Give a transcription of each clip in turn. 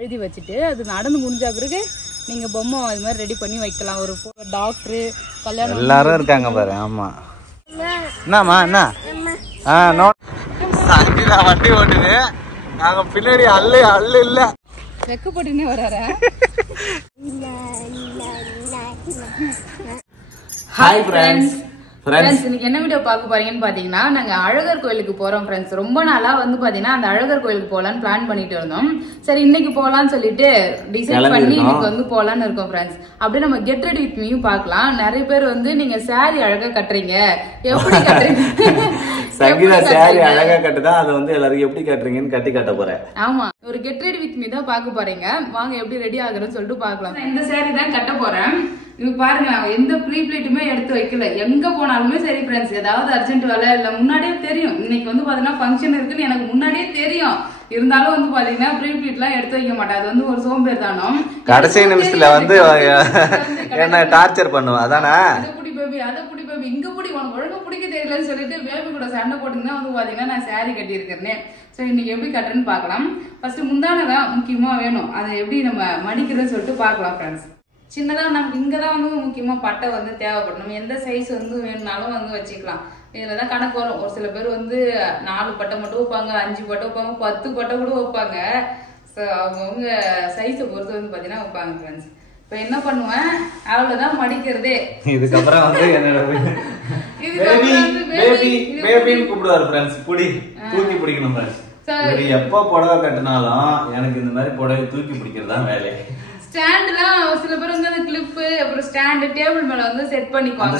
எழுதி வச்சுட்டு அது நடந்து முடிஞ்ச பிறகு நீங்க பொம்மை அது மாதிரி ரெடி பண்ணி வைக்கலாம். ஒரு டாக்டர் கல்யாணம் எல்லாரும் இருக்காங்க பாரு. ஆமா என்னம்மா என்ன சங்கீதா வண்டி ஓட்டுது. நாங்க பின்னாடி அல்ல இல்ல வெக்கப்பட்டுனே வராரா? Hi friends. இன்னைக்கு என்ன வீடியோ பார்க்க போறீங்கன்னு பாத்தீங்கன்னா நாங்க அழகர் கோயிலுக்கு போறோம் ஃப்ரெண்ட்ஸ். ரொம்ப நாளா வந்து பாத்தீங்கன்னா அந்த அழகர் கோயிலுக்கு போலான்னு பிளான் பண்ணிட்டு இருந்தோம். சரி இன்னைக்கு போலான்னு சொல்லிட்டு டிசைட் பண்ணி இன்னைக்கு வந்து போலான்னு இருக்கோம் ஃப்ரெண்ட்ஸ். அப்படியே நம்ம கெட் ரெடி வித் மீயும் பார்க்கலாம். நிறைய பேர் வந்து நீங்க சாரி அழகா கட்டுறீங்க, எப்படி கட்டுறீங்க? சங்கீதா சாரி அழகா கட்டுதான், அதை வந்து எல்லாரும் எப்படி கட்டுறீங்கன்னு கட்டி காட்ட போறேன். ஆமா, ஒரு கெட் ரெடி வித் மீ தான் பார்க்க போறீங்க. வாங்க எப்படி ரெடி ஆகுறேன்னு சொல்லிட்டு பார்க்கலாம். இந்த சாரி தான் கட்ட போறேன். இது பாருங்க, நான் எந்த ப்ரீ பிளேட்டுமே எடுத்து வைக்கல. எங்க போனாலுமே சரி ஃப்ரெண்ட்ஸ், ஏதாவது அர்ஜென்ட் வேலை இல்ல முன்னாடியே தெரியும் இன்னைக்கு வந்து பாத்தீங்கன்னா ஃபங்க்ஷன் இருக்குன்னு எனக்கு முன்னாடியே தெரியும். இருந்தாலும் வந்து பாத்தீங்கன்னா ப்ரீ பிளேட் எல்லாம் எடுத்து வைக்க மாட்டேன். அது வந்து ஒரு சோம்பேறி தானம். கடைசி நிமிஷத்துல வந்து என்ன டார்ச்சர் பண்ணுவோம். அதானே அதை புடி பேபி, அதை புடி பேபி, இங்க புடி, உனக்கு ஒழுங்கா பிடிக்க தெரியலன்னு சொல்லிட்டு பேபி கூட சண்டை போட்டுங்க வந்து பாத்தீங்கன்னா நான் சாரி கட்டி இருக்கேன். சோ இன்னைக்கு எப்படி கட்டுறேன்னு பாக்கலாம். ஃபர்ஸ்ட் முந்தானதான் முக்கியமா வேணும். அதை எப்படி நம்ம மடிக்கிறதுன்னு சொல்லிட்டு பாக்கலாம் ஃப்ரெண்ட்ஸ். சின்னதா நமக்கு இங்கதான் வந்து முக்கியமா பட்டை வந்து தேவைப்படும். நம்ம எந்த சைஸ் வந்து வேணும்னாலும் வந்து வச்சுக்கலாம். இதுலதான் கணக்கு வரும். ஒரு சில பேர் வந்து 4 பட்டை மட்டும் வைப்பாங்க, 5 பட்டை வைப்பாங்க, 10 பட்டை கூட வைப்பாங்க. ஸோ அவங்கவுங்க சைஸை பொறுத்து வந்து பாத்தீங்கன்னா வைப்பாங்க ஃப்ரெண்ட்ஸ். இப்ப என்ன பண்ணுவேன், அவ்வளவுதான் மடிக்கிறதே. இதுக்கப்புறம் வந்து என்னோட கூப்பிடுவாரு ஃப்ரெண்ட்ஸ். புடி தூக்கி பிடிக்கணும் ஃப்ரெண்ட்ஸ். எப்ப புடவை கட்டினாலும் எனக்கு இந்த மாதிரி புடவை தூக்கி பிடிக்கிறது தான் வேலை. ஸ்டாண்ட்லாம் ஒரு சில பேர் வந்து அந்த கிளிப்பு அப்புறம் ஸ்டாண்ட் டேபிள் மேல வந்து செட் பண்ணிக்குவாங்க.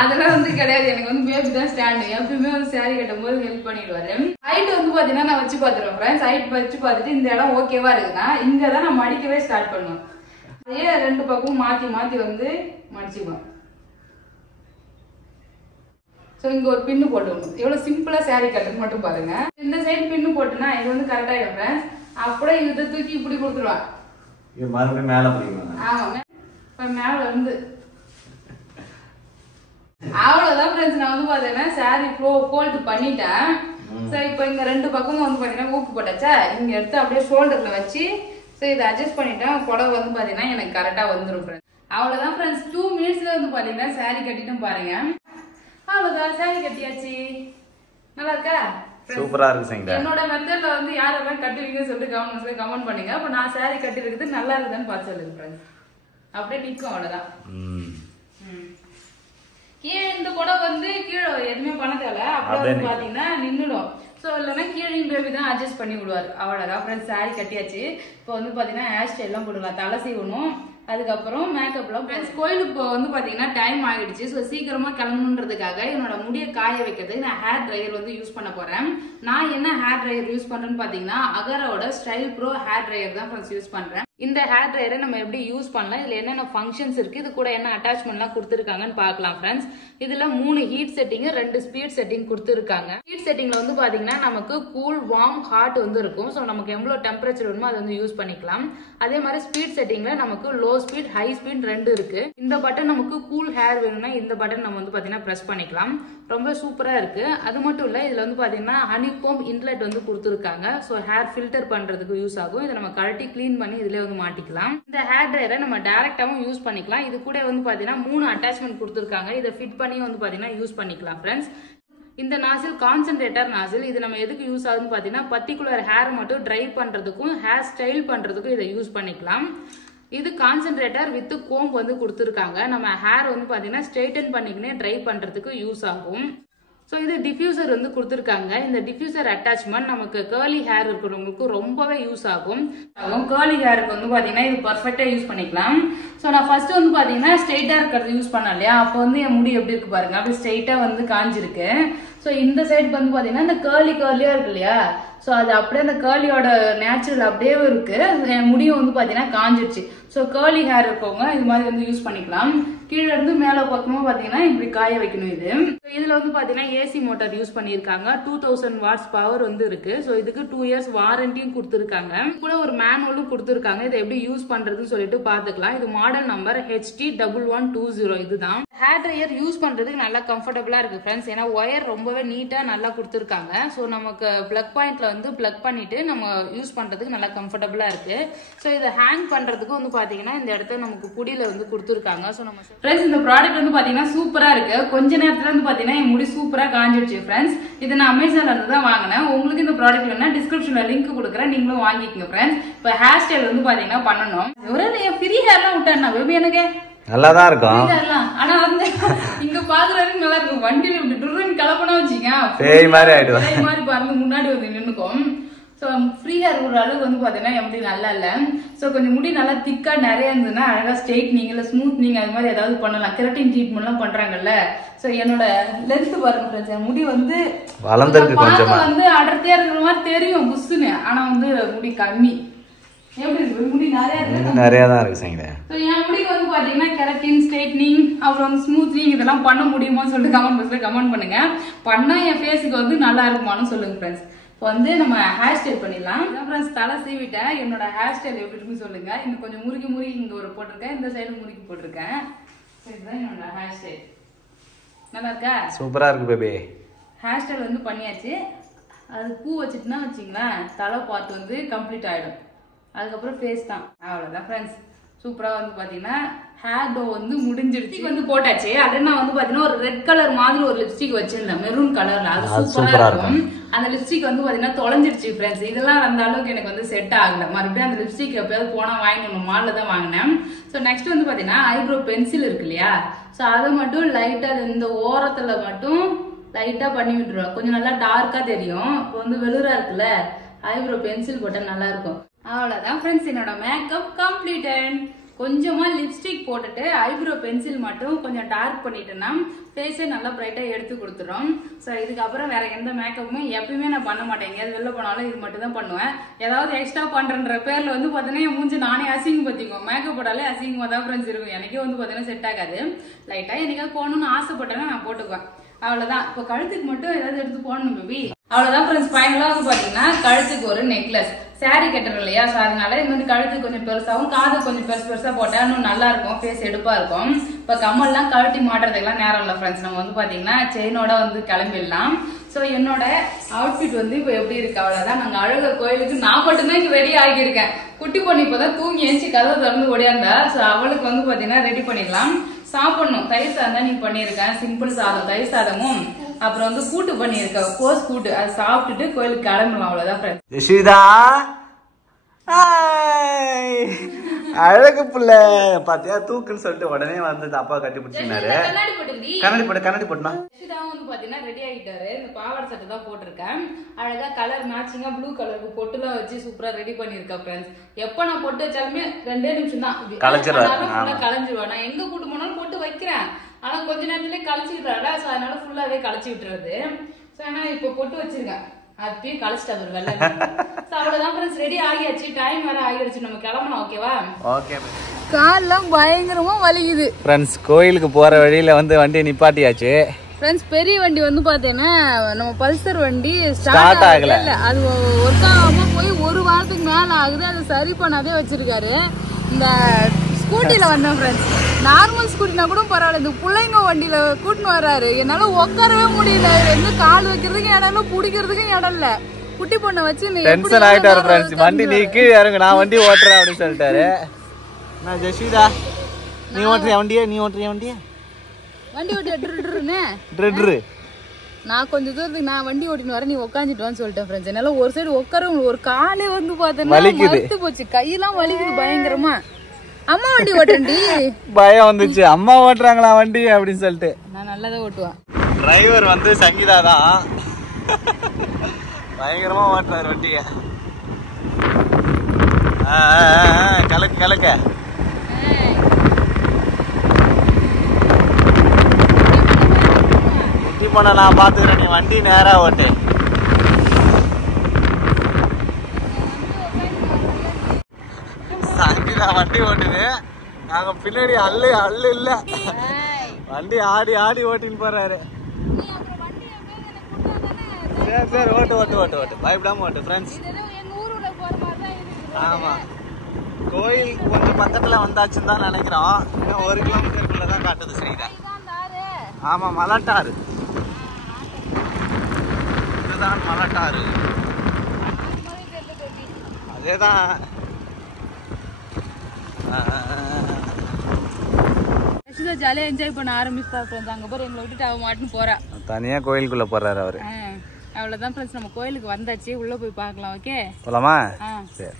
அதெல்லாம் வந்து கிடையாது. எனக்கு வந்து பேபி தான் ஸ்டாண்ட். எப்பயுமே வந்து சாரி கட்டும் போது ஹெல்ப் பண்ணிடுவாரு. ஹைட் வந்து பாத்தீங்கன்னா நான் வச்சு பாத்துருவேன் ஃப்ரெண்ட்ஸ். ஹைட் வச்சு பார்த்துட்டு இந்த இடம் ஓகேவா இருக்குன்னா இங்கதான் நான் மடிக்கவே ஸ்டார்ட் பண்ணுவேன். அதே 2 பக்கமும் மாத்தி மாத்தி வந்து மடிச்சுக்குவேன். சோ இங்க ஒரு பின்னு போட்டுக்கணும். எவ்வளவு சிம்பிளா சாரி கட்டுறது மட்டும் பாருங்க. இந்த சைடு பின்னு போட்டுனா இது வந்து கரெக்டா இருக்கும் ஃப்ரெண்ட்ஸ். அப்படியே இதை தூக்கி இப்படி கொடுத்துருவான். மறுபடியும் மேல பிடிக்கணும். ஆமா, இப்ப மேல இருந்து அவ்வளவுதான் ஃப்ரெண்ட்ஸ். நான் வந்து பாத்தீங்கன்னா சாரி ஃபோல்ட் பண்ணிட்டேன். சோ இப்ப இங்க 2 பக்கமும் வந்து பாத்தீங்கன்னா ஊக்கு போட்டாச்சா, இங்க எடுத்து அப்படியே ஷோல்டர்ல வச்சு சோ இதை அட்ஜஸ்ட் பண்ணிட்டேன். புடவை வந்து பாத்தீங்கன்னா எனக்கு கரெக்டா வந்துடும் ஃப்ரெண்ட்ஸ். அவ்வளவுதான் ஃப்ரெண்ட்ஸ். 2 மினிட்ஸ்ல வந்து பாத்தீங்கன்னா சாரி கட்டிட்டும் பாருங்க. அவ்வளவுதான், சாரி கட்டியாச்சு. நல்லா இருக்கா? சூப்பரா இருக்கு சங்கீதா. என்னோட மெத்தட்ல வந்து யாரெல்லாம் கட்டுவீங்கன்னு சொல்லிட்டு கமெண்ட் பண்ணுங்க. அப்ப நான் சாரி கட்டி இருக்குது நல்லா இருக்குதுன்னு பார்த்து சொல்லுங்க ஃப்ரெண்ட்ஸ். அப்படியே நிக்கும், அவ்வளவுதான். கீழே இந்த புடவை வந்து கீழே எதுவுமே பண்ண தேவை. அப்படியே வந்து பாத்தீங்கன்னா நின்னுடும். சோ இல்லைன்னா கீழே பேபி தான் அட்ஜஸ்ட் பண்ணி விடுவாரு. அவ்வளவுதான் ஃப்ரெண்ட்ஸ், சாரி கட்டியாச்சு. இப்போ வந்து பாத்தீங்கன்னா ஹேர் ஸ்டைல் எல்லாம் போட்டுக்கலாம். தலை சீவணும், அதுக்கப்புறம் மேக்கப் எல்லாம். ஃப்ரெண்ட்ஸ் கோயிலுக்கு வந்து பாத்தீங்கன்னா டைம் ஆகிடுச்சு. ஸோ சீக்கிரமா கிளம்பணுன்றதுக்காக என்னோட முடியை காய வைக்கிறதுக்கு நான் ஹேர் ட்ரையர் வந்து யூஸ் பண்ண போறேன். நான் என்ன ஹேர் ட்ரையர் யூஸ் பண்றேன்னு பாத்தீங்கன்னா அகரோட ஸ்டைல் ப்ரோ ஹேர் ட்ரையர் தான் ஃப்ரெண்ட்ஸ் யூஸ் பண்றேன். இந்த ஹேர் ட்ரையரை நம்ம எப்படி யூஸ் பண்ணலாம், இதுல என்னென்ன ஃபங்க்ஷன்ஸ் இருக்கு, இது கூட என்ன அட்டாச்மெண்ட்லாம் கொடுத்துருக்காங்கன்னு பார்க்கலாம் ஃப்ரெண்ட்ஸ். இதுல 3 ஹீட் செட்டிங் 2 ஸ்பீட் செட்டிங் கொடுத்துருக்காங்க. ஹீட் செட்டிங்ல வந்து பாத்தீங்கன்னா நமக்கு கூல், வார்ம், ஹாட் வந்து இருக்கும். ஸோ நமக்கு எவ்வளவு டெம்பரேச்சர் வேணுமோ அதை வந்து யூஸ் பண்ணிக்கலாம். அதே மாதிரி ஸ்பீட் செட்டிங்ல நமக்கு லோ ஸ்பீட், ஹை ஸ்பீட் 2 இருக்கு. இந்த பட்டன் நமக்கு கூல் ஹேர் வேணும்னா இந்த பட்டன் நம்ம வந்து பாத்தீங்கன்னா பிரஸ் பண்ணிக்கலாம். ரொம்ப சூப்பரா இருக்கு. அது மட்டும் இல்ல, இதுல வந்து பாத்தீங்கன்னா ஹனிகோம் இன்லெட் வந்து கொடுத்துருக்காங்க. ஸோ ஹேர் ஃபில்டர் பண்றதுக்கு யூஸ் ஆகும். இதை நம்ம கழட்டி கிளீன் பண்ணி இதுல வந்து மாட்டிக்கலாம். இந்த ஹேர் ட்ரையரை நம்ம டைரக்டாவும் யூஸ் பண்ணிக்கலாம். இது கூட வந்து பாத்தீங்கன்னா 3 அட்டாச்மெண்ட் கொடுத்துருக்காங்க. இதை ஃபிட் பண்ணி வந்து பாத்தீங்கன்னா யூஸ் பண்ணிக்கலாம் ஃப்ரெண்ட்ஸ். இந்த நாசில் கான்சென்ட்ரேட்டர் நாசில். இது நம்ம எதுக்கு யூஸ் ஆகுதுன்னு பாத்தீங்கன்னா பர்டிகுலர் ஹேர் மட்டும் ட்ரை பண்றதுக்கும் ஹேர் ஸ்டைல் பண்றதுக்கும் இதை யூஸ் பண்ணிக்கலாம். இது கான்சென்ட்ரேட்டர் வித் கோம்ப் வந்து கொடுத்துருக்காங்க. நம்ம ஹேர் வந்து பாத்தீங்கன்னா ஸ்ட்ரெயிட்டன் பண்ணிக்கினே ட்ரை பண்றதுக்கு யூஸ் ஆகும். ஸோ இது டிஃப்யூசர் வந்து கொடுத்துருக்காங்க. இந்த டிஃப்யூசர் அட்டாச்மெண்ட் நமக்கு கேர்லி ஹேர் இருக்கிறவங்களுக்கு ரொம்பவே யூஸ் ஆகும். கேர்லி ஹேருக்கு வந்து பாத்தீங்கன்னா இது பர்ஃபெக்டா யூஸ் பண்ணிக்கலாம். ஸோ நான் ஃபர்ஸ்ட் வந்து பாத்தீங்கன்னா ஸ்ட்ரெயிட்டா இருக்கிறது யூஸ் பண்ணேன் இல்லையா, அப்போ வந்து என் முடி எப்படி இருக்கு பாருங்க, அப்படி ஸ்ட்ரெயிட்டா வந்து காஞ்சிருக்கு. ஸோ இந்த சைடு வந்து பாத்தீங்கன்னா இந்த கேர்லியா இருக்கு இல்லையா, ஸோ அது அப்படியே அந்த கேர்லியோட நேச்சுரல் அப்படியே இருக்கு. என் முடியும் வந்து பாத்தீங்கன்னா காஞ்சிடுச்சு. ஸோ கேர்லி ஹேர் இருக்கவங்க இது மாதிரி வந்து யூஸ் பண்ணிக்கலாம். கீழே இருந்து மேல பக்கமா பாத்தீங்கன்னா இப்படி காய வைக்கணும். இது இதுல வந்து பாத்தீங்கன்னா ஏசி மோட்டார் யூஸ் பண்ணிருக்காங்க. 2000 வாட்ஸ் பவர் வந்து இருக்கு. ஸோ இதுக்கு 2 இயர்ஸ் வாரண்டியும் கொடுத்துருக்காங்க. கூட ஒரு மேனுவலும் கொடுத்துருக்காங்க. இதை எப்படி யூஸ் பண்றதுன்னு சொல்லிட்டு பாத்துக்கலாம். இது மாடல் நம்பர் HT1120. இதுதான் ஹேர் ட்ரையர் யூஸ் பண்றதுக்கு நல்லா கம்ஃபர்டபுளா இருக்கு ஃப்ரெண்ட்ஸ். ஏன்னா ஒயர் ரொம்பவே நீட்டா நல்லா கொடுத்துருக்காங்க. ஸோ நமக்கு பிளக் பாயிண்ட்ல வந்து பிளக் பண்ணிட்டு நம்ம யூஸ் பண்றதுக்கு நல்லா கம்ஃபர்டபுளா இருக்கு. ஸோ இதை ஹேங் பண்றதுக்கு வந்து பாத்தீங்கன்னா இந்த இடத்துல நமக்கு புடியில வந்து கொடுத்துருக்காங்க. ஸோ நம்ம ஃப்ரெண்ட்ஸ் இந்த ப்ராடக்ட் வந்து பாத்தீங்கன்னா சூப்பரா இருக்கு. கொஞ்ச நேரத்துல வந்து பாத்தீங்கன்னா என் முடி சூப்பரா காஞ்சிடுச்சு ஃப்ரெண்ட்ஸ். இதை நான் அமேசான்ல இருந்து தான் வாங்கினேன். உங்களுக்கு இந்த ப்ராடக்ட் வேணா டிஸ்கிரிப்ஷன்ல லிங்க் கொடுக்குறேன், நீங்களும் வாங்கிக்கோங்க ஃப்ரெண்ட்ஸ். இப்போ ஹேர் ஸ்டைல் வந்து பாத்தீங்கன்னா பண்ணணும். ஒரு ஃப்ரீ ஹேர்லாம் விட்டாருண்ணா பேபி எனக்கு நல்லாதான் இருக்கும். ஆனா வந்து இங்க பாக்குறதுக்கு நல்லா இருக்கும். வண்டியில இப்படி டுர்ன்னு கலப்பனா வச்சுக்க பேய் மாதிரி ஆயிடுவா. பேய் மாதிரி பாருங்க முன்னாடி வந்து நின்னுக்கும். ஸோ ஃப்ரீ ஹேர் ஒரு அளவுக்கு வந்து பாத்தீங்கன்னா எப்படி நல்லா இல்ல. ஸோ கொஞ்சம் முடி நல்லா திக்கா நிறைய இருந்ததுன்னா அழகா ஸ்ட்ரெயிட்னிங் இல்ல ஸ்மூத்னிங் அது மாதிரி ஏதாவது பண்ணலாம். கெரட்டின் ட்ரீட்மெண்ட் எல்லாம் பண்றாங்கல்ல. ஸோ என்னோட லென்த் பாருங்க ஃப்ரெண்ட்ஸ், முடி வந்து வளர்ந்துருக்கு, கொஞ்சம் வந்து அடர்த்தியா இருக்கிற மாதிரி தெரியும் புஷ்ஷுன்னு. ஆனா வந்து முடி கம்மி. எப்படி இருக்கு முடி நிறைய தான் இருக்கு சங்கட. ஸோ என் முடிக்கு வந்து பாத்தீங்கன்னா கெரட்டின் ஸ்ட்ரெயிட்னிங் அப்புறம் வந்து ஸ்மூத்னிங் இதெல்லாம் பண்ண முடியுமான்னு சொல்லிட்டு கமெண்ட் பாக்ஸ்ல கமெண்ட் பண்ணுங்க. பண்ணா என் ஃபேஸுக்கு வந்து நல்லா இருக்குமான்னு சொல்லுங்க ஃப்ரெண்ட்ஸ். இப்போ வந்து நம்ம ஹேர் ஸ்டைல் பண்ணிடலாம். ஃப்ரெண்ட்ஸ் தலை சீவிட்டேன். என்னோட ஹேர் ஸ்டைல் எப்படி இருக்குன்னு சொல்லுங்க. இன்னும் கொஞ்சம் முறுக்கி இங்க ஒரு போட்டிருக்கேன், இந்த சைடு முறுக்கி போட்டிருக்கேன். ஸோ இதுதான் என்னோட ஹேர் ஸ்டைல். நல்லா இருக்கா? சூப்பரா இருக்கு பேபி. ஹேர் ஸ்டைல் வந்து பண்ணியாச்சு. அது பூ வச்சுட்டுனா வச்சிங்களேன் தலை பார்ட் வந்து கம்ப்ளீட் ஆயிடும். அதுக்கப்புறம் ஃபேஸ் தான். அவ்வளோதான் ஃப்ரெண்ட்ஸ். சூப்பராக வந்து பார்த்தீங்கன்னா ஹேர் டோ வந்து முடிஞ்சிடுச்சு வந்து போட்டாச்சு. அது நான் வந்து பார்த்தீங்கன்னா ஒரு ரெட் கலர் மாதிரி ஒரு லிப்ஸ்டிக் வச்சிருந்தேன் மெரூன் கலர்ல. அது சூப்பராக இருக்கும். அந்த லிப்ஸ்டிக் வந்து பார்த்தீங்கன்னா தொலைஞ்சிருச்சு ஃப்ரெண்ட்ஸ். இதெல்லாம் அந்த அளவுக்கு எனக்கு வந்து செட் ஆகல. மறுபடியும் அந்த லிப்ஸ்டிக் எப்பயாவது போனால் வாங்கினோம், மாலில் தான் வாங்கினேன். ஸோ நெக்ஸ்ட் வந்து பார்த்தீங்கன்னா ஐப்ரோ பென்சில் இருக்கு இல்லையா, ஸோ அதை மட்டும் லைட்டாக இந்த ஓரத்தில் மட்டும் லைட்டாக பண்ணி விட்டுருவேன். கொஞ்சம் நல்லா டார்க்காக தெரியும். இப்போ வந்து வெளுரா இருக்குல்ல, ஐப்ரோ பென்சில் போட்டால் நல்லா இருக்கும். அவ்வளவுதான் ஃப்ரெண்ட்ஸ், என்னோட மேக்கப் கம்ப்ளீட்டட். கொஞ்சமா லிப்ஸ்டிக் போட்டுட்டு ஐப்ரோ பென்சில் மட்டும் கொஞ்சம் டார்க் பண்ணிட்டேன்னா ஃபேஸே நல்லா பிரைட்டா எடுத்து கொடுத்துரும். ஸோ இதுக்கப்புறம் வேற எந்த மேக்கப்புமே எப்பயுமே நான் பண்ண மாட்டேன். எங்கேயாவது வெளில போனாலும் இது மட்டும் தான் பண்ணுவேன். ஏதாவது எக்ஸ்ட்ரா பண்றன்ற பேர்ல வந்து பாத்தீங்கன்னா என் மூஞ்சி நானே அசிங்கம் பத்திக்கும். மேக்கப் போட்டாலே அசிங்கமா தான் ஃப்ரெண்ட்ஸ் இருக்கும். எனக்கே வந்து பாத்தீங்கன்னா செட் ஆகாது. லைட்டா என்னைக்காவது போகணும்னு ஆசைப்பட்டேன்னா நான் போட்டுக்குவேன். அவ்வளவுதான். இப்போ கழுத்துக்கு மட்டும் ஏதாவது எடுத்து போடணும் பேபி. அவ்வளவுதான் ஃப்ரெண்ட்ஸ். ஃபைனலா வந்து பாத்தீங்கன்னா கழுத்துக்கு ஒரு நெக்லஸ். சாரி கட்டுறோம் இல்லையா, ஸோ அதனால இது வந்து கழுத்து கொஞ்சம் பெருசாகவும் காது கொஞ்சம் பெருசா போட்டா இன்னும் நல்லா இருக்கும், ஃபேஸ் எடுப்பா இருக்கும். இப்போ கம்மல்லாம் கழட்டி மாட்டுறதுக்கெல்லாம் நேரம் இல்லை ஃப்ரெண்ட்ஸ். நம்ம வந்து பாத்தீங்கன்னா செயினோட வந்து கிளம்பிடலாம். ஸோ என்னோட அவுட்ஃபிட் வந்து இப்போ எப்படி இருக்கு அவ்வளவுதான். நாங்கள் அழகர் கோயிலுக்கு நான் மட்டும்தான் இங்கே ரெடி ஆகியிருக்கேன். குட்டி பொண்ணு இப்போதான் தூங்கி எழுச்சி கதவை திறந்து ஓடியாந்தா. ஸோ அவளுக்கு வந்து பாத்தீங்கன்னா ரெடி பண்ணிடலாம். சாப்பிடணும். தயிர் சாதம் தான் நீ பண்ணியிருக்கேன், சிம்பிள் சாதம், தயிர் சாதமும் அப்புறம் வந்து கூட்டு பண்ணியிருக்கேன், கோஸ் கூட்டு. அது சாப்பிட்டுட்டு கோயிலுக்கு கிளம்பலாம். அவ்வளவுதான் ஃப்ரெண்ட்ஸ். யஷிதா அழகு புள்ள பாத்தியா, தூக்குன்னு சொல்லிட்டு உடனே வந்து அப்பா கட்டி பிடிச்சினாரு. கண்ணாடி போட்டுனா யஷிதாவும் வந்து பாத்தீங்கன்னா ரெடி ஆகிட்டாரு. இந்த பாவாடை சட்டை தான் போட்டிருக்கேன். அழகா கலர் மேட்சிங்கா ப்ளூ கலருக்கு பொட்டுலாம் வச்சு சூப்பரா ரெடி பண்ணிருக்கேன் ஃப்ரெண்ட்ஸ். எப்ப நான் பொட்டு வச்சாலுமே 2 நிமிஷம் தான் கலைஞ்சிருவேன். நான் எங்க கூட்டு போனாலும் பொட்டு வைக்கிறேன், ஆனா கொஞ்ச நேரத்திலே கழிச்சு விட்டுறாடா. ஸோ அதனால ஃபுல்லாவே கழிச்சு விட்டுறது. ஸோ ஆனா இப்போ பொட்டு வச்சிருக்கேன், அப்பயே கழிச்சிட்டா ஒரு வெள்ளை. ஸோ அவ்வளவுதான் ஃப்ரெண்ட்ஸ், ரெடி ஆகியாச்சு. டைம் வேற ஆகிடுச்சு, நம்ம கிளம்பணும். ஓகேவா? ஓகே. கால்லாம் பயங்கரமா வலிக்குது ஃப்ரெண்ட்ஸ். கோயிலுக்கு போற வழியில வந்து வண்டியை நிப்பாட்டியாச்சு ஃப்ரெண்ட்ஸ். பெரிய வண்டி வந்து பாத்தீங்கன்னா நம்ம பல்சர் வண்டி ஸ்டார்ட் ஆகல. அது ஒர்க் ஆகாம போய் 1 வாரத்துக்கு மேல ஆகுது. அது சரி பண்ணாதே வச்சிருக்காரு. இந்த ஸ்கூட்டில வந்தோம் ஃப்ரெண்ட்ஸ். நார்மல் ஸ்கூட்டினா கூட பரவாயில்ல, இந்த பிள்ளைங்க வண்டியில கூட்டின்னு வர்றாரு. என்னால உட்காரவே முடியல. எந்த கால் வைக்கிறதுக்கு இடம் இல்ல, பிடிக்கிறதுக்கும் இடம் இல்ல. குட்டி பொண்ணை வச்சு டென்ஷன் ஆயிட்டாரு ஃப்ரெண்ட்ஸ். வண்டி நீ கீழே இறங்கு, நான் வண்டி ஓட்டுறேன் அப்படின்னு சொல்லிட்டாரு. நான் ஜெஷிதா, நீ ஓட்டுறியா வண்டியா? நீ ஓட்டுறியா வண்டியா? வண்டி ஓட்டி நான் கொஞ்சம் தூரத்துக்கு நான் வண்டி ஓட்டின்னு வரேன், நீ உட்காந்துட்டு சொல்லிட்டேன் ஃப்ரெண்ட்ஸ். என்னால ஒரு சைடு உட்கார, ஒரு காலே வந்து பார்த்தேன்னா வலித்து போச்சு, கையெல்லாம் வலிக்குது பயங்கரமா. அம்மா வண்டி ஓட்டுறேன்டி, பயம் வந்துச்சு. அம்மா ஓட்டுறாங்களா வண்டி அப்படின்னு சொல்லிட்டு. நான் நல்லாதான் ஓட்டுவேன். டிரைவர் வந்து சங்கீதா தான், பயங்கரமா ஓட்டுறாரு வண்டிய. கலக்கு கலக்க. குட்டி பொண்ணை நான் பாத்துக்கிறேன், நீ வண்டி நேரா ஓட்டு. சங்கீதா வண்டி ஓட்டுது, நாங்க பின்னாடி அல்லு இல்ல, வண்டி ஆடி ஆடி ஓட்டின்னு போறாரு. சரி ஓட்டு ஓட்டு ஓட்டு ஓட்டு, பயப்படாம ஓட்டு ஃப்ரெண்ட்ஸ். ஆமா, கோயில் கொஞ்சம் பக்கத்துல வந்தாச்சுன்னு தான் நினைக்கிறோம். இன்னும் 1 கிலோமீட்டருக்குள்ளதான் காட்டுது சைடா. ஆமா, மலட்டாறு, இதுதான் மலட்டாறு. அதேதான். ஜாலியா என்ஜாய் பண்ண ஆரம்பிச்சா ஃப்ரெண்ட்ஸ். அங்க போற எங்களை விட்டுட்டு அவ மாட்டுன்னு போறா. தனியா கோயிலுக்குள்ள போறாரு அவரு. அவ்வளவுதான் ஃப்ரெண்ட்ஸ், நம்ம கோயிலுக்கு வந்தாச்சு, உள்ள போய் பார்க்கலாம். ஓகே போலாமா? சரி.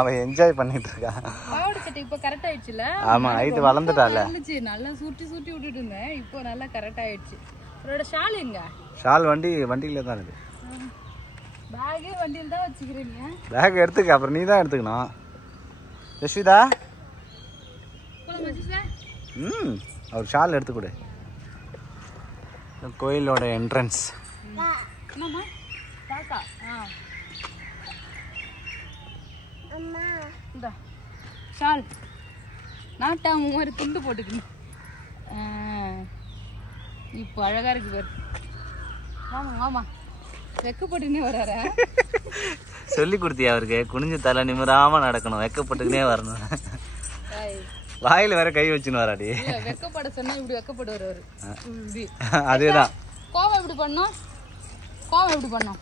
அவ என்ஜாய் பண்ணிட்டு இருக்கா. பாவாடை சட்டை இப்ப கரெக்ட் ஆயிடுச்சுல? ஆமா, ஹைட் வளர்ந்துட்டால. நல்லா சுட்டி விட்டுட்டு இருந்தேன், இப்போ நல்லா கரெக்ட் ஆயிடுச்சு. அவரோட ஷால் எங்க? ஷால் வண்டியில தான் இருக்கு. பேக்கே வண்டியில தான் வச்சுக்கிறீங்க. பேக் எடுத்துக்க, அப்புறம் நீ தான் எடுத்துக்கணும். யஷ்விதா, அவர் ஷால் எடுத்து கொடு. கோயிலோட என்ட்ரன்ஸ். ஷால் நாட்டாம மாதிரி துண்டு போட்டுக்கணும். இப்போ அழகா இருக்கு பேர். ஆமா வெக்கப்பட்டுனே வரார. சொல்லி கொடுத்தியா அவருக்கு? குனிஞ்சு தலை நிமிராம நடக்கணும், வெக்கப்பட்டுக்கினே வரணும். வாயில வேற கை வச்சுன்னு வராடி. வெக்கப்பட சொன்னா இப்படி வெக்கப்படுவாரு. அதேதான். கோவம் எப்படி பண்ணோம்?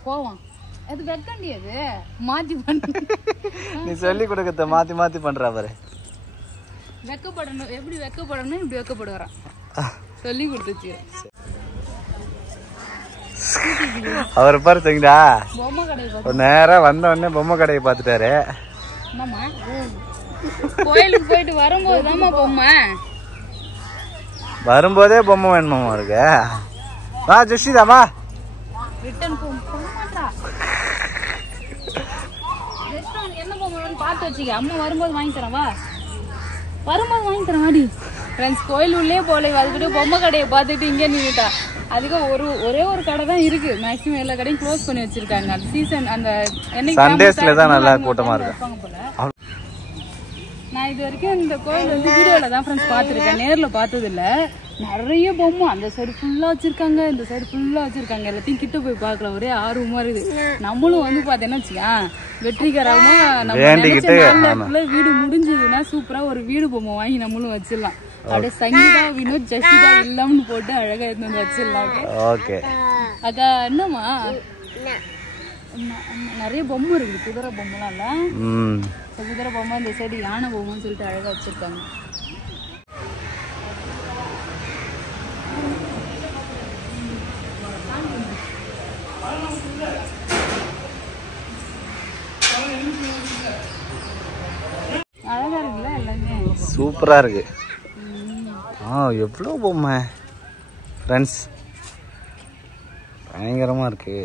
கோவம் அது வெக்கண்டியது மாத்தி பண்ண. நீ சொல்லி கொடுக்கறத மாத்தி பண்ற பாரு. வெக்கப்படணும், எப்படி வெக்கப்படணும் இப்படி வெக்கப்படுவாராம். சொல்லி கொடுத்துச்சு. அவரை பாரு சரிங்களா? பொம்மை கடையை நேரா வந்த உடனே பொம்மை கடையை பார்த்துட்டாரு. என்னம்மா கோயிலுக்கு போயிட்டு வரும்போதுதாம்மா பொம்மை. வரும்போதே பொம்மை வேணுமா அவருக்கு? வா ஜஷிதாமா. ரிட்டர்ன் போமாட்டா. என்ன பொம்மை பார்த்து வச்சுக்க, அம்மா வரும்போது வாங்கி தரேன். வா, வரும்போது வாங்கி தரேன் வாடி. ஃப்ரெண்ட்ஸ், கோயில் உள்ளே போல அதுக்கிட்ட பொம்மை கடையை பார்த்துட்டு இங்கே நின்றுட்டா. அதுக்கு ஒரே ஒரு கடை தான் இருக்கு. மேக்ஸிமம் எல்லா கடையும் க்ளோஸ் பண்ணி வச்சிருக்காங்க. அந்த சீசன் அந்த சண்டேஸ்ல தான் நல்லா கூட்டமா இருக்கு. நான் இது வரைக்கும் இந்த கோயில் வந்து வீடியோல தான் ஃப்ரெண்ட்ஸ் பார்த்துருக்கேன், நேர்ல பார்த்தது இல்ல. நிறைய பொம்மை அந்த சைடு ஃபுல்லா வச்சிருக்காங்க, இந்த சைடு ஃபுல்லா வச்சிருக்காங்க. எல்லாத்தையும் கிட்ட போய் பார்க்கலாம், ஒரே ஆர்வமா இருக்குது. நம்மளும் வந்து பார்த்தேன்னா வச்சுக்கா வெற்றிகரமா நம்ம வீடு முடிஞ்சதுன்னா சூப்பரா ஒரு வீடு பொம்மை வாங்கி நம்மளும் வச்சிடலாம். அப்படியே சங்கீதா வினோத் ஜஷிதா இல்லாமனு போட்டு அழகா எடுத்து வந்து வச்சிடலாம். ஓகே அக்கா, என்னம்மா நிறைய பொம்மை இருக்குது. குதிரை பொம்மைலாம் இல்ல, குதிரை பொம்மை, இந்த சைடு யானை பொம்மைன்னு சொல்லிட்டு அழகா வச்சிருக்காங்க. அழகா இருக்குல்ல எல்லாமே, சூப்பரா இருக்கு. எவ்வளோ பொம்மை ஃப்ரெண்ட்ஸ், பயங்கரமா இருக்கு.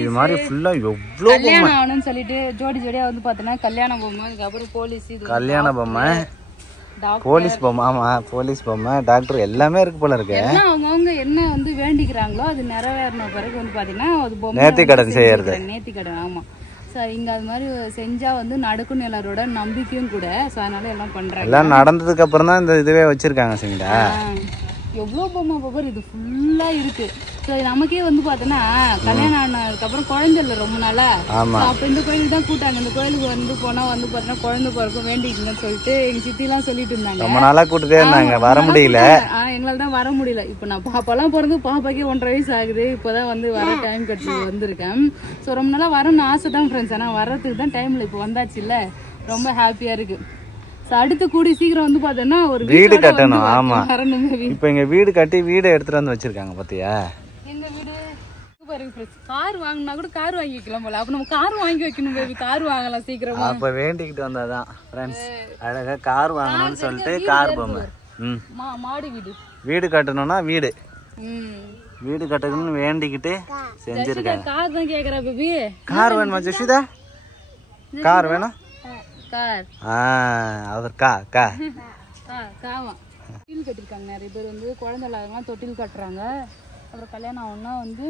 இது மாதிரி ஃபுல்லா எவ்வளோ கல்யாணம் ஆகணும்னு சொல்லிட்டு ஜோடியா வந்து பார்த்தோன்னா கல்யாண பொம்மை, அதுக்கப்புறம் போலீஸ், கல்யாண பொம்மை, போலீஸ் பொம்மை. ஆமா, போலீஸ் பொம்மை, டாக்டர் எல்லாமே இருக்கு போல இருக்கு. அவங்கவுங்க என்ன வந்து வேண்டிக்கிறாங்களோ அது நிறைவேறின பிறகு வந்து பாத்தீங்கன்னா அது பொம்மை நேர்த்திக்கடன் செய்யறது. நேர்த்திக்கடன், ஆமா. ஸோ இங்கே அது மாதிரி செஞ்சால் வந்து நடக்கும் எல்லாரோட நம்பிக்கையும் கூட. ஸோ அதனால எல்லாம் பண்ணுறாங்க. எல்லாம் நடந்ததுக்கு அப்புறம் தான் இந்த இதுவே வச்சிருக்காங்க. சரிங்களா? எவ்வளோ பொம்மை பாப்பா, இது ஃபுல்லாக இருக்கு. ஸோ நமக்கே வந்து பார்த்தோன்னா கல்யாணம் ஆனதுக்கப்புறம் குழந்தை இல்லை ரொம்ப நாளா. அப்போ இந்த கோயிலுக்கு தான் கூட்டாங்க. இந்த கோயிலுக்கு வந்து போனால் வந்து பார்த்தோன்னா குழந்தை பிறக்கும் வேண்டிக்குங்கன்னு சொல்லிட்டு எங்கள் சித்திலாம் சொல்லிட்டு இருந்தாங்க. ரொம்ப நாளாக கூட்டுட்டே இருந்தாங்க, வர முடியல. எங்களால் தான் வர முடியல. இப்போ நான் பாப்பாலாம் பிறந்து பாப்பாக்கே 1.5 வயசு ஆகுது. இப்போதான் வந்து வர டைம் கிடச்சி வந்திருக்கேன். ஸோ ரொம்ப நாளாக வரணும்னு ஆசை தான் ஃப்ரெண்ட்ஸ். ஆனால் வர்றதுக்கு தான் டைமில் இப்போ வந்தாச்சு இல்லை, ரொம்ப ஹாப்பியாக இருக்கு. அடுத்து கூடி சீக்கிரம் வந்து பார்த்தோன்னா ஒரு வீடு கட்டணும். ஆமா, இப்போ எங்க வீடு கட்டி வீடு எடுத்துட்டு வந்து வச்சிருக்காங்க பாத்தியா? எங்க வீடு கார் வாங்கினா கூட கார் வாங்கிக்கலாம் போல. அப்ப நம்ம கார் வாங்கி வைக்கணும் பேபி, கார் வாங்கலாம் சீக்கிரமா. அப்ப வேண்டிக்கிட்டு வந்தாதான் ஃப்ரெண்ட்ஸ், அழகா கார் வாங்கணும்னு சொல்லிட்டு கார் பொம்மை. மாடி வீடு, வீடு கட்டணும்னா வீடு கட்டணும்னு வேண்டிக்கிட்டு செஞ்சிருக்காங்க. கார் தான் கேக்குறா பேபி. கார் வேணுமா ஜஷிதா? கார் வேணும். கார் அவர் காவா தொட்டில் கட்டிருக்காங்க. நிறைய பேர் வந்து குழந்தை இல்லாதவங்களாம் தொட்டில் கட்டுறாங்க. அப்புறம் கல்யாணம் ஆகும்னா வந்து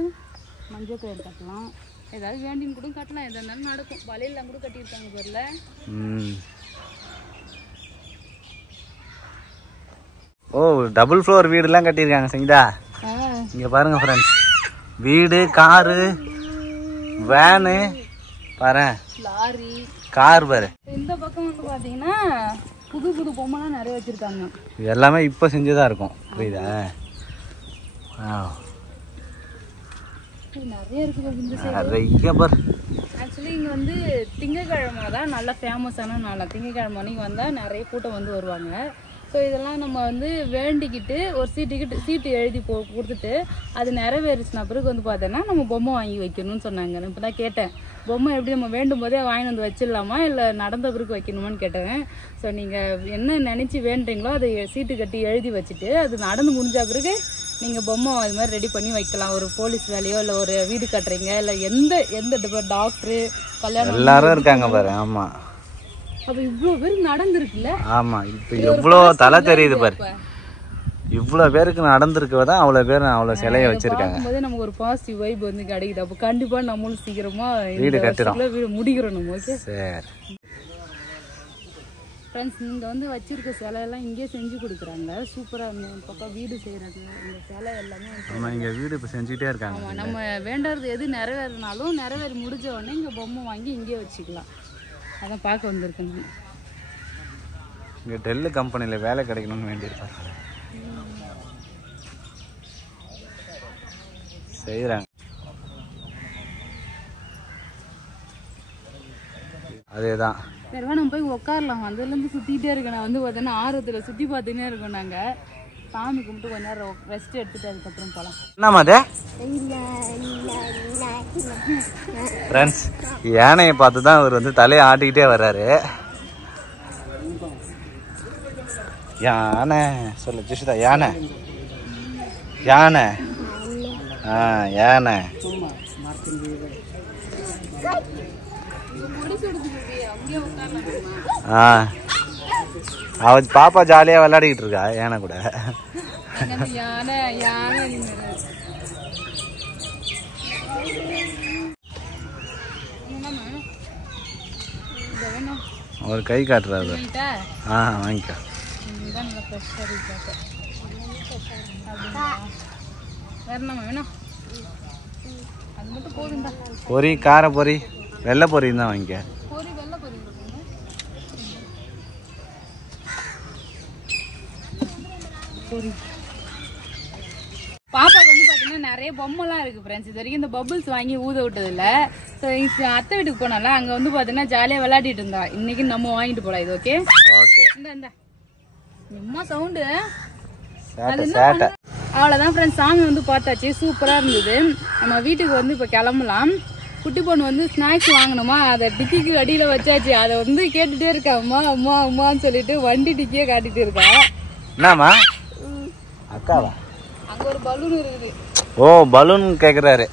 மஞ்சள் கயிறு கட்டலாம், ஏதாவது வேண்டின்னு கூட கட்டலாம், எதா இருந்தாலும் நடக்கும். வலையெல்லாம் கூட கட்டியிருக்காங்க பேர்ல. ஓ, டபுள் ஃப்ளோர் வீடுலாம் கட்டியிருக்காங்க. சரிங்களா? இங்க பாருங்க ஃப்ரெண்ட்ஸ், வீடு, காரு, வேனு, பாரு, லாரி, கார் பாரு. இந்த பக்கம் வந்து பாத்தீங்கன்னா புது பொம்மைலாம் நிறைய வச்சிருக்காங்க. எல்லாமே இப்ப செஞ்சுதான் இருக்கும். புரியுதா? நிறைய இருக்கு. ஆக்சுவலி இங்கே வந்து திங்கக்கிழமை தான் நல்லா ஃபேமஸான நாள். திங்கக்கிழமை அன்னைக்கு வந்தால் நிறைய கூட்டம் வந்து வருவாங்க. ஸோ இதெல்லாம் நம்ம வந்து வேண்டிக்கிட்டு ஒரு சீட்டு எழுதி கொடுத்துட்டு அது நிறைவேறிச்சுனா பிறகு வந்து பார்த்தோன்னா நம்ம பொம்மை வாங்கி வைக்கணும்னு சொன்னாங்க. நான் இப்போ தான் கேட்டேன், பொம்மை எப்படி நம்ம வேண்டும் போதே வாங்கி வந்து வச்சிடலாமா இல்லை நடந்த பிறகு வைக்கணுமான்னு கேட்டேன். ஸோ நீங்கள் என்ன நினச்சி வேண்டுறீங்களோ அதை சீட்டு கட்டி எழுதி வச்சுட்டு அது நடந்து முடிஞ்ச பிறகு நீங்கள் பொம்மை அது மாதிரி ரெடி பண்ணி வைக்கலாம். ஒரு போலீஸ் வேலையோ இல்லை ஒரு வீடு கட்டுறீங்க இல்லை எந்த டாக்டரு கல்யாணம் எல்லாரும் இருக்காங்க பாரு. ஆமா, அப்ப இவ்ளோ பேர் நடந்துருக்குல்ல. ஆமா, இப்ப எவ்வளோ தலை தெரியுது பாரு. இவ்வளோ பேருக்கு நடந்திருக்கதான் அவ்வளோ பேர் அவ்வளோ சிலையை வச்சிருக்காங்க. போதே நமக்கு ஒரு பாசிட்டிவ் வைப் வந்து கிடைக்குது. அப்போ கண்டிப்பா நம்மளும் சீக்கிரமா வீடு கட்டுறோம், வீடு முடிக்கிறோம் நம்ம. ஓகே சரி ஃப்ரெண்ட்ஸ், நீங்க வந்து வச்சிருக்க சிலை எல்லாம் இங்கே செஞ்சு கொடுக்குறாங்க. சூப்பரா பக்கம் வீடு செய்யறது இந்த சிலை எல்லாமே. ஆமா, இங்க வீடு இப்ப செஞ்சுட்டே இருக்காங்க. ஆமா, நம்ம வேண்டறது எது நிறைவேறினாலும் நிறைவேறி முடிஞ்ச உடனே இங்க பொம்மை வாங்கி இங்கே வச்சுக்கலாம். அதான் பார்க்க வந்திருக்கேன் நான். இங்க டெல் கம்பெனில வேலை கிடைக்கணும்னு வேண்டியிருக்காங்க, செய்யறாங்க. அதேதான். சரி, நம்ம போய் உட்காரலாம். அதுலேருந்து சுற்றிட்டே இருக்கேன். நான் வந்து பார்த்தீங்கன்னா ஆர்வத்தில் சுற்றி பார்த்துன்னே இருக்கோம். நாங்கள் சாமி கும்பிட்டு கொஞ்ச நேரம் ரெஸ்ட் எடுத்துட்டு அதுக்கப்புறம் போகலாம். என்னம்மா அது? ஃப்ரெண்ட்ஸ், யானையை பார்த்து தான் அவர் வந்து தலையை ஆட்டிக்கிட்டே வர்றாரு. யானை சொல்லு ஜிஷிதா, யானை யானை யானை. அவ பாப்பா ஜாலியா விளையாடிக்கிட்டு இருக்கா யானை கூட. ஒரு கை காட்டுறாரு. வாங்கிக்கோ. பொரி, கார பொரி, வெள்ளை பொரி தான் வாங்கிக்க. பாப்பாக்கு வந்து பாத்தீங்கன்னா நிறைய பொம்மைலாம் இருக்கு ஃப்ரெண்ட்ஸ். இது வரைக்கும் இந்த பபிள்ஸ் வாங்கி ஊத விட்டதில்ல. ஸோ அத்தை வீட்டுக்கு போனால அங்க வந்து பாத்தீங்கன்னா ஜாலியா விளையாடிட்டு இருந்தா. இன்னைக்கு நம்ம வாங்கிட்டு போலாம். இது ஓகே? இந்த சும்மா சவுண்டு. அவ்வளவுதான் ஃப்ரெண்ட்ஸ், சாமி வந்து பார்த்தாச்சு. சூப்பரா இருந்தது. நம்ம வீட்டுக்கு வந்து இப்ப கிளம்பலாம். குட்டி பொண்ணு வந்து ஸ்நாக்ஸ் வாங்கணுமா, அதை டிக்கிக்கு அடியில வச்சாச்சு. அதை வந்து கேட்டுட்டே இருக்கா, அம்மா அம்மா அம்மான்னு சொல்லிட்டு வண்டி டிக்கியே காட்டிட்டு இருக்கா. என்னம்மா அக்காவா? அங்க ஒரு பலூன் இருக்குது. ஓ, பலூன் கேக்குறாரு.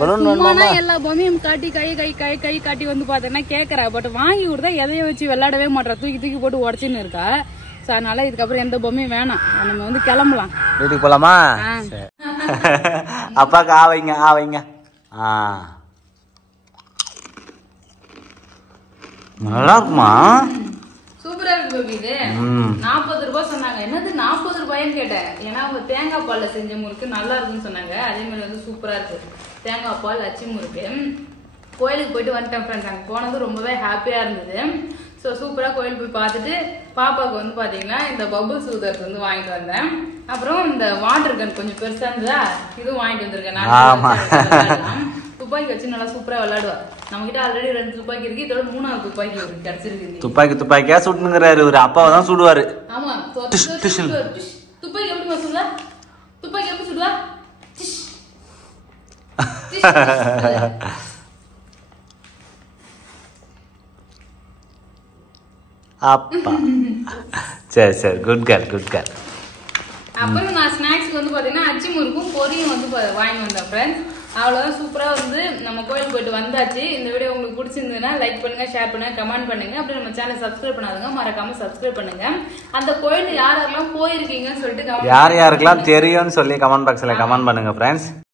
பலூன் வேணுமா? எல்லா பொம்மையும் காட்டி கை கை கை கை காட்டி வந்து பாத்தீங்கன்னா கேக்குறா. பட் வாங்கி கொடுத்தா எதைய வச்சு விளையாடவே மாட்டா. தூக்கி தூக்கி போட்டு உடச்சுன்னு இருக்கா. சோ அதனால இதுக்கப்புறம் எந்த பொம்மையும் வேணாம். நம்ம வந்து கிளம்பலாம். வீட்டுக்கு போலாமா? அப்பாக்கு ஆவைங்க ஆவைங்க. நல்லா இருக்குமா? சூப்பரா இருக்கு பேபி. இது 40 ரூபாய் சொன்னாங்க. என்னது 40 ரூபாய்ன்னு கேட்டேன். ஏன்னா அவங்க தேங்காய் பால்ல செஞ்ச முறுக்கு நல்லா இருக்குன்னு சொன்னாங்க. அதே மாதிரி வந்து சூப்பரா இருக்கு. தேங்காய் பால் அச்சி முறுக்கு. கோயிலுக்கு போயிட்டு வந்துட்டேன் ஃப்ரெண்ட்ஸ். அங்கே போனது ரொம்பவே ஹாப்பியா இருந்தது. ஸோ சூப்பரா கோயில் போய் பார்த்துட்டு பாப்பாவுக்கு வந்து பாத்தீங்கன்னா இந்த பபுள்ஸ் ஊதர்ஸ் வந்து வாங்கிட்டு வந்தேன். அப்புறம் இந்த வாட்டர் கன் கொஞ்சம் பெருசா இருந்ததா, இதுவும் வாங்கிட்டு வந்திருக்கேன். துப்பாக்கி வச்சு நல்லா சூப்பரா விளையாடுவா. நம்ம கிட்ட ஆல்ரெடி 2 துப்பாக்கி இருக்கு. இதோட 3வது துப்பாக்கி ஒரு கிடைச்சிருக்கு. துப்பாக்கியா சுட்டுங்கிறாரு. ஒரு அப்பாவை தான் சுடுவாரு. ஆமா, துப்பாக்கி எப்படி சுடுவா? துப்பாக்கி எப்படி சுடுவா? அப்பா சரி சரி, குட் கேர்ள் குட் கேர்ள். அப்புறம் நான் ஸ்நாக்ஸ்க்கு வந்து பாத்தீங்கன்னா அச்சி முறுக்கும் பொரியும் வந்து வாங்கி வந்தேன் ஃப்ரெண்ட்ஸ். அவ்வளோதான், சூப்பரா வந்து நம்ம கோயில் போயிட்டு வந்தாச்சு. இந்த வீடியோ உங்களுக்கு பிடிச்சிருந்ததுன்னா லைக் பண்ணுங்க, ஷேர் பண்ணுங்க, கமெண்ட் பண்ணுங்க. அப்படி நம்ம சேனல் சப்ஸ்கிரைப் பண்ணாதுங்க, மறக்காம சப்ஸ்கிரைப் பண்ணுங்க. அந்த கோயில் யாரெல்லாம் போயிருக்கீங்கன்னு சொல்லிட்டு யார் யாருக்கெல்லாம் தெரியும்னு சொல்லி கமெண்ட் பாக்ஸ்ல கமெண்ட் பண்ணுங்க ஃப்ரெண்ட்ஸ்.